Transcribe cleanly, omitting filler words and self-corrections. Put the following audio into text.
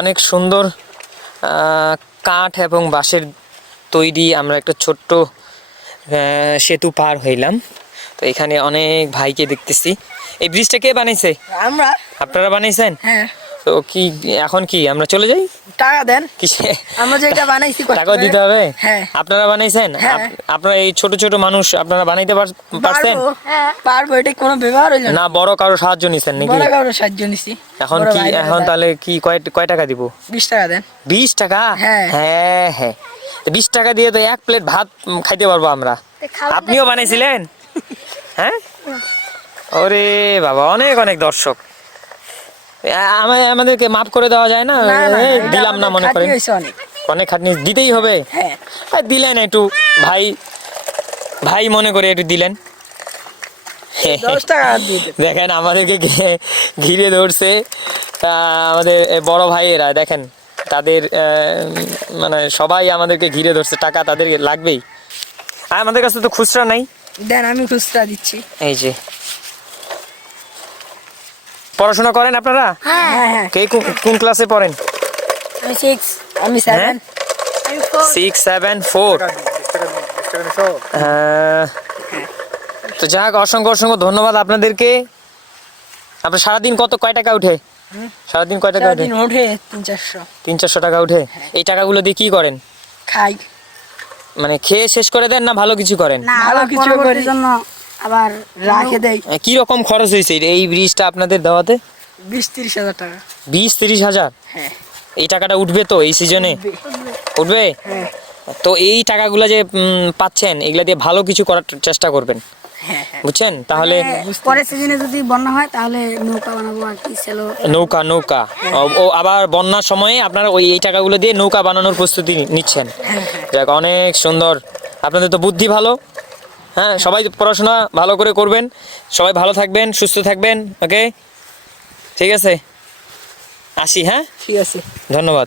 অনেক সুন্দর কাঠ এবং বাঁশের তৈরি আমরা একটা ছোট্ট সেতু পার হইলাম। তো এখানে অনেক ভাইকে দেখতেছি। এই ব্রিজটা কে বানাইছে? আমরা। আপনারা বানাইছেন? হ্যাঁ। তো কি এখন কি আমরা চলে যাই? টাকা দেন। কিসে? আমরা যেটা বানাইছি টাকা দিতে হবে? হ্যাঁ। আপনারা বানাইছেন? আপনারা এই ছোট ছোট মানুষ আপনারা বানাইতে পারছেন? পারবো, এটা কোনো ব্যবহার হইল না বড় কারো সাহায্য নিছেন নাকি? বড় কারো সাহায্য নিছি। এখন তাহলে কি কয় টাকা দিব? 20 টাকা দেন। 20 টাকা? হ্যাঁ হ্যাঁ 20 টাকা দিয়ে তো এক প্লেট ভাত খাইতে পারবো আমরা। আপনিও বানাইছিলেন? হ্যাঁ। ওরে বাবা, অনেক অনেক দর্শক, আমাদেরকে মাফ করে দেওয়া যায় না? দিলাম না মনে করেন, অনেক খাটনি দিতেই হবে। দিলেন একটু ভাই মনে করে একটু দিলেন। দেখেন আমাদেরকে ঘিরে ধরছে আমাদের বড় ভাইয়েরা, দেখেন তাদের মানে সবাই আমাদেরকে ঘিরে ধরছে। টাকা তাদের লাগবেই। আর আমাদের কাছে তো খুচরা নাই। দেন, আমি খুচরা দিচ্ছি। এই যে পড়াশোনা করেন আপনারা? হ্যাঁ। কে কোন ক্লাসে পড়েন? আমি 6, আমি 7, আমি 6, 7, 4। তো যাক, অসংখ্য ধন্যবাদ আপনাদেরকে। আপনার সারাদিন কয় টাকা উঠে? সারাদিন কয় টাকা উঠে? 300-400 টাকা উঠে। এই টাকাগুলো দিয়ে কি করেন? খাই। মানে খেয়ে শেষ করে দেন না ভালো কিছু করেন? ভালো কিছু করার জন্য আবার রাখে দেই। কি রকম খরচ হয়েছে এই ব্রিজটা আপনাদের দেওয়াতে? 20-30 হাজার টাকা। 20-30 হাজার? হ্যাঁ। এই টাকাটা উঠবে তো এই সিজনে? উঠবে। হ্যাঁ। তো এই টাকাগুলো যে পাচ্ছেন, এগুলা দিয়ে ভালো কিছু করার চেষ্টা করবেন, বুঝছেন? তাহলে পরের সিজনে যদি বন্যা হয় তাহলে নৌকা বানাবো আর কি। নৌকা ও আবার বন্যার সময়ে আপনারা এই টাকাগুলো দিয়ে নৌকা বানানোর প্রস্তুতি নিচ্ছেন। যাক, অনেক সুন্দর। আপনাদের তো বুদ্ধি ভালো। হ্যাঁ, সবাই পড়াশোনা ভালো করে করবেন, সবাই ভালো থাকবেন, সুস্থ থাকবেন। ওকে, ঠিক আছে, আসি। হ্যাঁ, ঠিক আছে, ধন্যবাদ।